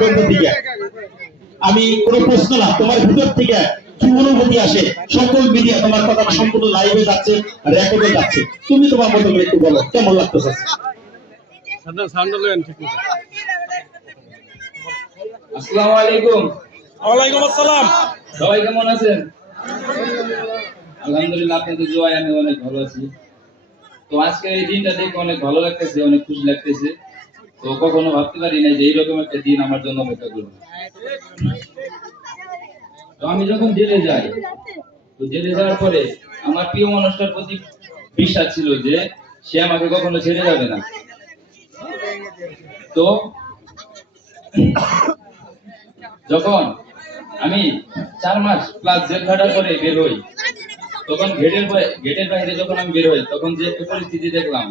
ব্যক্তিগত থেকে আমি কোনো প্রশ্ন না, তোমার ভিতর থেকে কি অনুভূতি আসে? সকল মিডিয়া তোমার কথা সম্পূর্ণ লাইভে যাচ্ছে, রেকর্ডে যাচ্ছে, তুমি তোমার মতো করে একটু বলো কেমন লাগতেছে? আসসালামু আলাইকুম। ওয়ালাইকুম আসসালাম। সবাই কেমন আছেন? আলহামদুলিল্লাহ, আপনাদের দোয়ায় আমি অনেক ভালো আছি। তো আজকে এই দিনটা দেখে অনেক ভালো লাগতেছে, অনেক খুশি লাগতেছে। তো কখনো ভাবতে পারি না যে এইরকম একটা দিন আমার জন্য অপেক্ষা করবে। তো আমি যখন জেলে যাই, তো জেলে যাওয়ার পরে আমার প্রিয় মানুষটার প্রতি বিশ্বাস ছিল যে সে আমাকে কখনো ছেড়ে যাবে না। তো যখন আমি 4 মাস প্লাস জেল খাটার পরে বের হই, তখন গেটের বাইরে যখন আমি বের হই, তখন যে একটা পরিস্থিতি দেখলাম,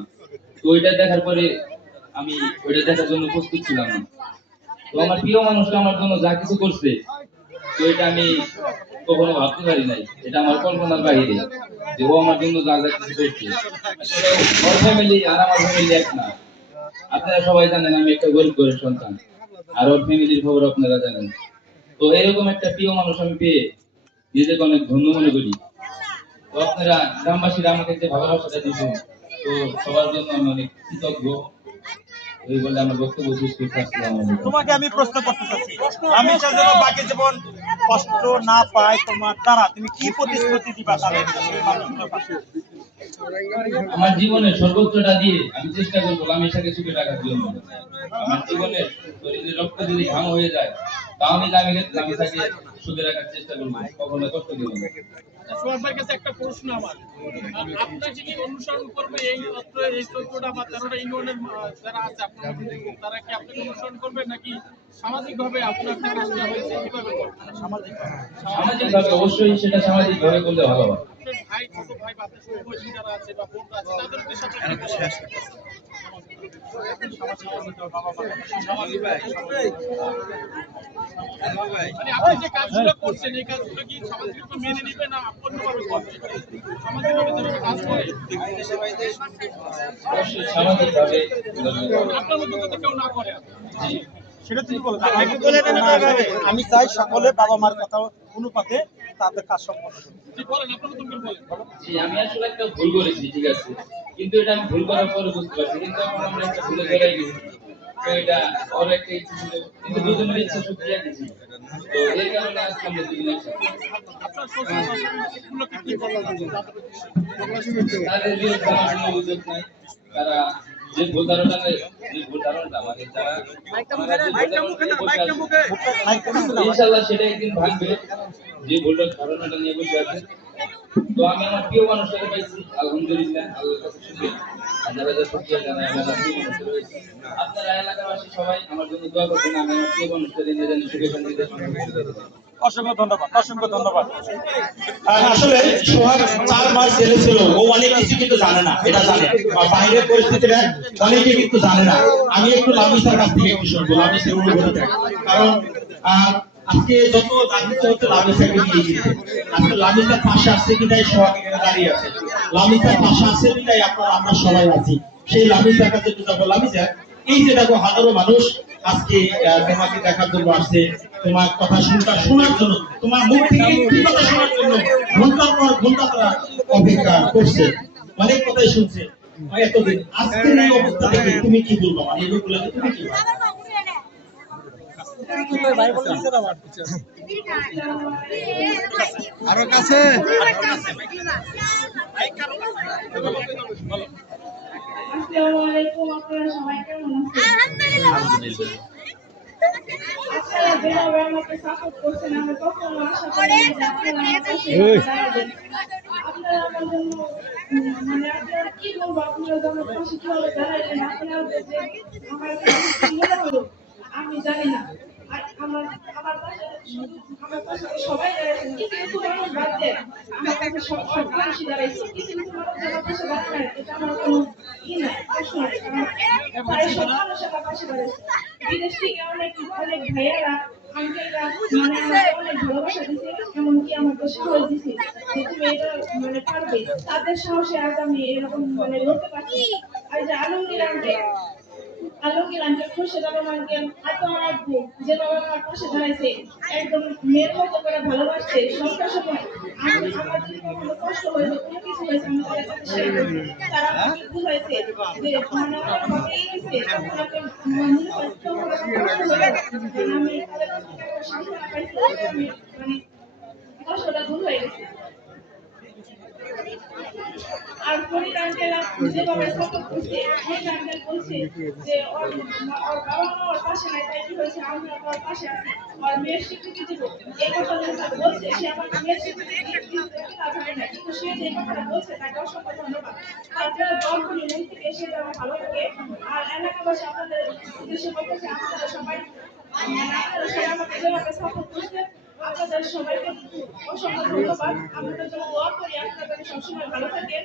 তো ওইটা দেখার পরে আমি ওইটা দেখার জন্য প্রস্তুত ছিলাম না। তো আমার প্রিয় মানুষটা আমার জন্য যা কিছু করছে, তো এটা আমি কখনো ভাবতে পারি নাই। এটা আমার কল্পনার বাইরে যে ও আমার জন্য যা যা কিছু করছে। আসলে ওর ফ্যামিলি আর আমার ফ্যামিলি এক না। আপনারা সবাই জানেন আমি একটা গরিব ঘরের সন্তান, আর ওর ফ্যামিলির খবর আপনারা জানেন। তো এরকম একটা প্রিয় মানুষ আমি পেয়ে নিজেকে অনেক ধন্য মনে করি। তো আপনারা গ্রামবাসীরা আমাকে যে ভালোবাসাটা দিয়েছেন, তো সবার জন্য আমি অনেক কৃতজ্ঞ। এই বলে আমার বক্তব্য শেষ করতে আসলাম। তোমাকে আমি প্রশ্ন করতে চাচ্ছি, আমি যেন বাকি জীবন কষ্ট না পাই তোমার দ্বারা তুমি কি প্রতিশ্রুতি দিবা তাদের পাশে? আমার জীবনের সর্বোচ্চটা দিয়ে আমি চেষ্টা করবো লামিসাকে সুখে রাখার জন্য। আমার জীবনের শরীরে রক্ত যদি ঘাম হয়ে যায়, তাও আমি লামিসাকে সুখে রাখার চেষ্টা করবো, কখনো কষ্ট দেবো না। সবার কাছে একটা প্রশ্ন আমার, আপনার যিনি অনুসরণ করবে এই এই 14টা বা 13টা ইউনিয়নের যারা আছে আপনার মধ্যে, তারা কি আপনাকে অনুসরণ করবে নাকি সামাজিকভাবে আপনার যে কাজটা হয়েছে কিভাবে করবে? সামাজিকভাবে অবশ্যই সেটা সামাজিকভাবে করলে ভালো হয়। আপনার ভাই, ছোট ভাই বা আপনার সমবয়সী যারা আছে বা বোনরা আছে তাদেরকে সাথে মানে আপনি যে কাজগুলো করছেন এই কাজগুলো কি সামাজিকভাবে মেনে নিবে না অন্যভাবে করবে? সামাজিকভাবে যেভাবে কাজ করে অবশ্যই সামাজিকভাবে আপনার মতো যাতে কেউ না করে। সেটা তুমি বলো। আমি চাই সকলে বাবা মার কথা অনুপাতে তাদের কাজ সম্পন্ন করতে। জি বলেন, আপনার মতো করে বলেন। জি, আমি আসলে একটা ভুল করেছি, ঠিক আছে, কিন্তু এটা আমি ভুল করার পরে বুঝতে পারছি, কিন্তু এখন আমরা একটা ভুলে জড়াই গেছি। তো এটা ওর একটা ইচ্ছে ছিল, কিন্তু দুজনের ইচ্ছা শক্তি একই ছিল। তো এই কারণে আজকে আমরা দুজন একসাথে। আপনার শ্বশুর শাশুড়িগুলোকে কি বলা যাবে? তাদের বিরুদ্ধে আমার কোনো অভিযোগ নাই। তারা যে ভুল ধারণাটা মানে তারা ইনশাআল্লাহ সেটা একদিন ভাঙবে, যে ভুল ধারণাটা নিয়ে বসে আছে। তো আমি আমার প্রিয় মানুষটাকে পাইছি, আলহামদুলিল্লাহ, আল্লাহর কাছে শুকরিয়া। আপনারা যা শুকরিয়া জানাই আমি আমার প্রিয় মানুষটা রয়েছে। আপনারা এলাকাবাসী সবাই আমার জন্য দোয়া করবেন, আমি আমার প্রিয় মানুষটাকে নিয়ে জানি সুখে শান্তিতে সংসার করতে পারি। অসংখ্য ধন্যবাদ, অসংখ্য ধন্যবাদ। আসলে সোহাগ 4 মাস জেলে ছিল, ও অনেক কিছু কিন্তু জানে না, এটা জানে বাইরের পরিস্থিতিটা অনেকে কিন্তু জানে না। আমি একটু লামিসার কাছ থেকে একটু শুনবো, লামিসার অনুভূতিটা, কারণ আজকে যত জানতে হচ্ছে লামিসাকে নিয়ে গিয়েছে, আজকে লামিসার পাশে আসছে কিনাই সোহাগ এখানে দাঁড়িয়ে আছে, লামিসার পাশে আসছে কিনাই আপনারা আমরা সবাই আছি। সেই লামিসার কাছে একটু যাবো। লামিসা, এই যে দেখো হাজারো মানুষ আজকে তোমাকে দেখার জন্য আসছে, তোমার কথা শোনার জন্য, তোমার মুখ থেকে একটি কথা শোনার জন্য ঘন্টার পর ঘন্টা তারা অপেক্ষা করছে, অনেক কথাই শুনছে এতদিন। আজকের এই অবস্থা দেখে তুমি কি বলবো? মানে এই লোকগুলোকে তুমি কি বলবো? আরো কাছে আসসালামু আলাইকুম, আপনারা সবাই কেমন আছেন? আলহামদুলিল্লাহ। আপনারা যেভাবে আমাকে সাপোর্ট করছেন, আমি কখনো আশা করিনি যে আপনারা আমার পাশে দাঁড়াবেন। আপনারা আমার জন্য মানে আপনারা কি বলবো, আপনারা আমার পাশে কিভাবে দাঁড়াইলেন, আপনাদের যে আমার কাছে মনে হলো আমি জানি না। আর আমার আমার পাশে আমার পাশে সবাই দাঁড়াইছেন, কিছু কিছু মানুষ বাদ দেন, আমার কাছে সব মানুষই দাঁড়াইছে। কিছু কিছু মানুষ আমার পাশে দাঁড়ায় না, এটা আমার কোনো ই নাই, প্রশ্ন নাই, প্রায় সব মানুষ আমার পাশে দাঁড়াইছে। বিদেশ থেকে অনেক অনেক ভাইয়ারা আঙ্কেলরা মানে আমাকে অনেক ভালোবাসা দিছে, এমনকি আমাকে সাহস দিছে যে তুমি এটা মানে পারবে। তাদের সাহসে আজ আমি এরকম মানে লড়তে পারছি। আর যে Alamgir uncle Alamgir uncle, Khurshed Alam uncle, Atowar আব্বু, যেভাবে আমার পাশে দাঁড়াইছে, একদম মেয়ের মতো করে ভালোবাসছে। সবটার সময় আমার যদি কখনো কষ্ট হয়েছে, কোনো কিছু হয়েছে, আমি তাদের কাছে শেয়ার করি। তারা আমাকে বুঝাইছে যে মানে আমার বাবা এই হয়েছে, তখন আপনি মনে করেন তখন আমার কষ্ট হলো। আমি তাদের কাছ থেকে একটা সান্ত্বনা পাইছি, আমি মানে কষ্টটা দূর হয়ে গেছে। আর ফরিদ আঙ্কেল যেভাবে সাপোর্ট করছে, ফরিদ আঙ্কেল বলছে যে ওর বাবা মা ওর পাশে নাই, তাই কি হয়েছে, আমি ওর পাশে আছি, আর মেয়ের স্বীকৃতি দিব। এই কথাটা বলছে, সে আমার মেয়ের স্বীকৃতি দিতে পারে না, কিন্তু সে যে কথাটা বলছে তাকে অসংখ্য ধন্যবাদ। তারপরে দল করি মন থেকে এসে আমার ভালো লাগে। আর এলাকাবাসী আপনাদের উদ্দেশ্যে বলতেছে, আপনারা সবাই আমাকে যেভাবে সাপোর্ট করছে, আপনাদের সবাইকে অসংখ্য ধন্যবাদ। আপনাদের জন্য দোয়া করি, আপনারা সবসময় ভালো থাকেন।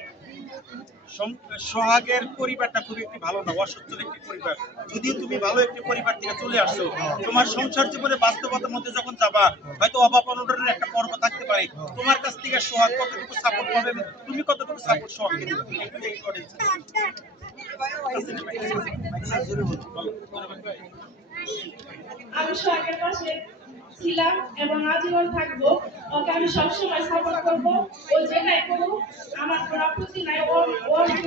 সোহাগের পরিবারটা খুব একটি ভালো না, অসচ্ছল একটি পরিবার। যদিও তুমি ভালো একটি পরিবার থেকে চলে আসছো, তোমার সংসার জীবনে বাস্তবতার মধ্যে যখন যাবা, হয়তো অভাব অনটনের একটা পর্ব থাকতে পারে। তোমার কাছ থেকে সোহাগ কতটুকু সাপোর্ট পাবে, তুমি কতটুকু সাপোর্ট সোহাগকে দিবে? আমি সোহাগের পাশে ছিলাম এবং আজীবন থাকবো। ওকে আমি সবসময় সাপোর্ট করবো। ও যেটাই করুক আমার কোনো আপত্তি নাই। ওর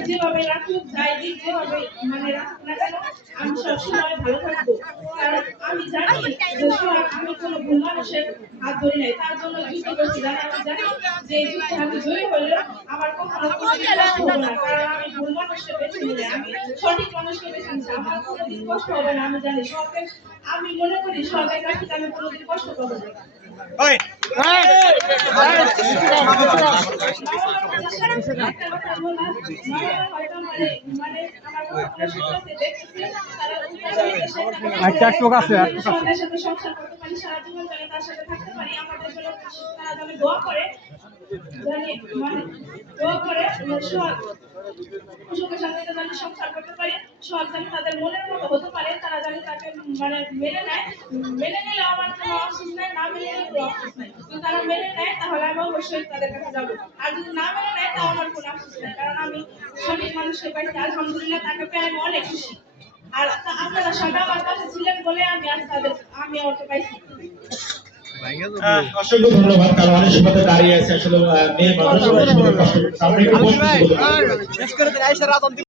যেভাবে রাখুক, যাই দিক যেভাবে মানে রাখুক না কেন, আমি সবসময় ভালো থাকবো। কারণ আমি জানি যে সোহাগ, আমি কোনো ভুল মানুষের হাত ধরি নাই, তার জন্য যুদ্ধ করছি। জানি আমি জানি যে এই যুদ্ধে আমি জয়ী হলেও আমার কখনো কোনোদিন কষ্ট হবে না, কারণ আমি ভুল মানুষকে বেছে নিই, আমি সঠিক মানুষকে বেছে নিচ্ছি। আমার কোনোদিন কষ্ট হবে না, আমি জানি। সরকার, আমি মনে করি সরকারের কাছ থেকে আমি কোনোদিন কষ্ট পাবো না। সরকারের সাথে সংসার করতে পারি, সারা জীবন ধরে তার সাথে থাকতে পারি। আমাদের জন্য তারা যেন দোয়া করে, জানি মানে দোয়া করে সুখে শান্তিতে যেন সংসার করতে পারি। সব যেন তাদের মনের মতো হতে পারে, তারা যেন তাকে মানে মেনে নেয়। মেনে নিলে আমার কোনো আফসোস নাই, না মেনে নিলে কোনো আফসোস নাই। যদি তারা মেনে নেয় তাহলে আমি অবশ্যই তাদের কাছে যাবো, আর যদি না মেনে নেয় তাও আমার কোনো আফসোস নাই, কারণ আমি সঠিক মানুষকে পাইছি। আলহামদুলিল্লাহ, তাকে পেয়ে আমি অনেক খুশি। আর আপনারা সবাই আমার পাশে ছিলেন বলে আমি ওকে পাইছি। অসংখ্য ধন্যবাদ। কারণ অনেক সময় দাঁড়িয়ে আছে আসলে মেয়ে মানুষ,